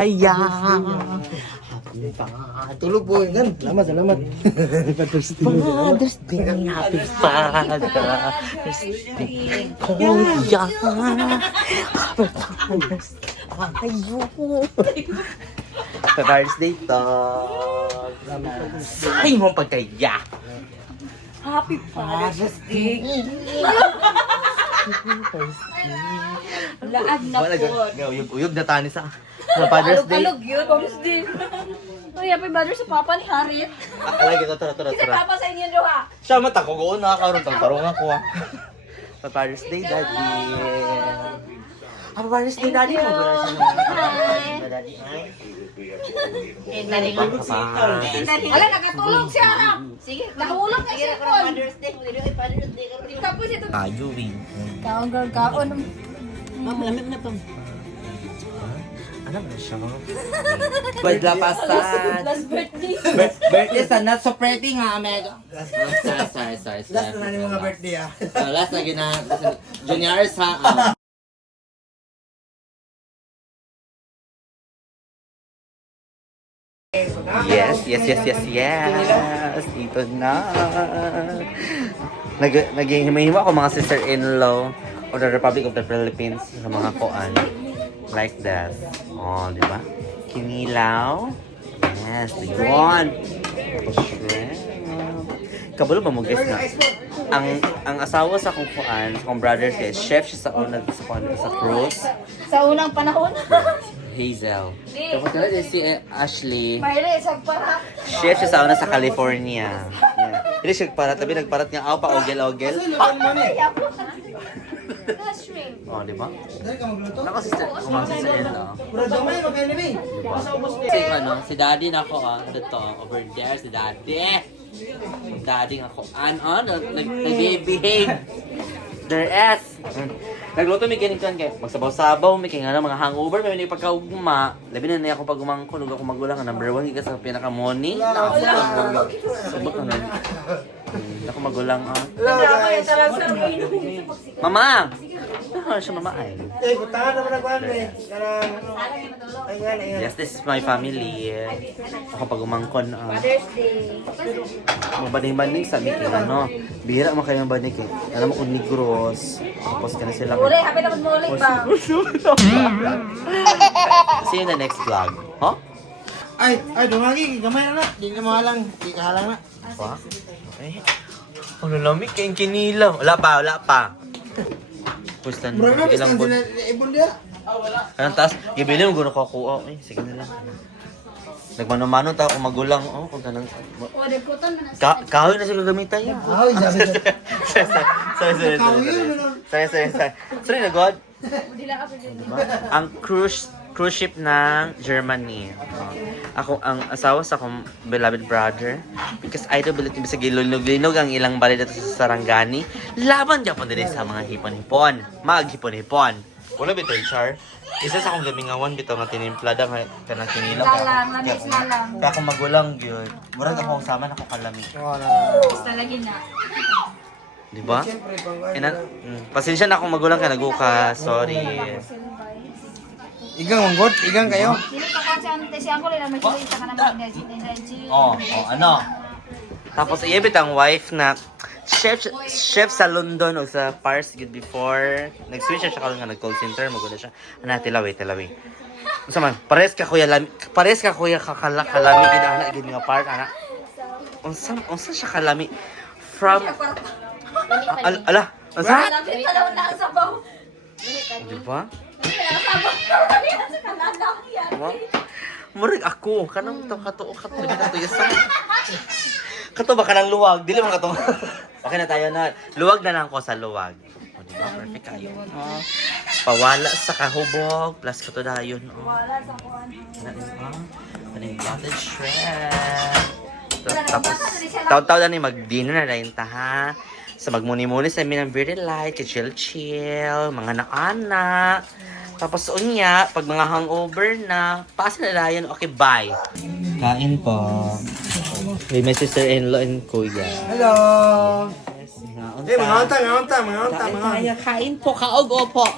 Aya. Tulog po kan. Salamat. Father's Day. Happy Father's Day. Kuya. Happy Father's Day. Father's Day to. Say mo pagkaya. Happy Father's Day. Laag na po. Uyog na tani sa Father's Day. Alog yun. Father's Day. Uy, happy Father's sa Papa ni Harriet. Alagi to, tara. Kasi Papa sa inyo doon ha. Siya matako ko na karon tarong ako ah. Father's Day, Daddy. Happy Father's Day, Daddy. Daddy. Wala, nakatulog siya ha. Sige, nahulog na siya po. Father's Day. Father's Day. Tapos ito. Tayo, Win. Kaon, girl, kaon. Ma'am, lamig na pa. Ano ba siya? Badla pasad. Last birthday. Birthday sa not so pretty nga, Mega. Sorry. Last na ni mga birthday ah. Last na gina. Juniors ha. Yes. Ito na. Naghihima-hima ako mga sister-in-law of the Republic of the Philippines sa mga koan. Like that. Oh, di ba? Kinilaw. Yes, yun. Shrimp. Kabalo ba mo guys na? Ang asawa sa kong kuan, sa kong brother kay chef siya sa una sa cruise. Sa unang panahon. Hazel. Tapos talaga si Ashley. Mayroon, isang para. Chef siya sa una sa California. Yan. Hindi siya nagparat. Tabi nagparat niya. Pa ogel-ogel. Shrimp. Oh, di ba? Dali ka magluto. Ako sister-in-law. Pura damay magkaya ni Bay. Si daddy na ako dito, over there, si daddy. Daddy nga ako, nag-behave. There is. Nagluto may ganito kay magsabaw-sabaw, may kaya nga mga hangover, may pagkaugma. Labi na niya ako pag umangkon, huwag ako magulang. Number 1, ka sa pinaka-money. Sabot na nun. Ako magulang Mama! Ano siya mama ay? Butangan naman ang kuhan eh. Yes, this is my family. Ako pag umangkon. Father's Day. Mabaning-baning sabi ko, bihira mo kayo mabaning eh. Alam mo kung negros. Tapos ka na sila. Uli, happy naman mo ulit ba? See you in the next vlog. Huh? Ay, dumagi. Gamay na. Di ka mahalang. Di ka halang na. Pa? Okay. Ano lamig kayong kinilaw? Wala pa. Pustan mo. Mura na, Ilang bistan buwan. sila ibon dia. Anong taas? Gibili mo gano'n kakuha. Sige na lang. Nagmano-mano ta kung magulang. Kung tanang. O, nagkutan na na. Kahoy na sila gamitan niya. Ay, sabi ko. Sorry na God. Hindi lang ako dyan. Ang cruise ship ng Germany. Ako ang asawa sa akong beloved brother because I do believe sa gilulog-linog ang ilang bali dito sa Sarangani. Laban dyan po din sa mga hipon-hipon. Mag-hipon-hipon. Wala bito, Char. Isa sa akong gamingawan bito nga tinimpla da kanang kinilaw. Lalang, lamis lalang. Kaya akong magulang yun. Murag akong sama na ako kalami. Basta lagi na. Di ba? Pasensya na akong magulang ka naguka. Sorry. Igang manggot, igang kayo. Sino pa kasi ang tesi ako rin naman kita ka naman din. Ano? Tapos iibit ang wife na chef sa London o sa Paris good before. Nag-switch siya karon nga nag-call center, maguna siya. Tilawi. Unsa man? Pares ka kuya kalami gid ana gid nga part ana. Unsa siya kalami from ala. Unsa? Lapit pa daw na ang sabaw. Di ba? Ang sabaw. Yan sa kanalang yan. Murag ako kanang katuo yasa. Kato ba kanang luwag? Dili man kato. Okay na tayo na. Luwag na lang ko sa luwag. O, diba? Perfect kayo. Pawala sa kahubog. Plus kato dayon. Wala sa kuhan. Ano yung cottage shrimp. Tapos, taon-taon na ni mag-dinner na rin ta ha. Sa magmuni-muni sa amin ng very light, chill-chill, mga anak-anak. Tapos unya, pag mga hangover na, paasa na yun, okay, bye. Kain po. With my sister-in-law and kuya. Hello. Yes, Mga unta. Kain po, kaog po.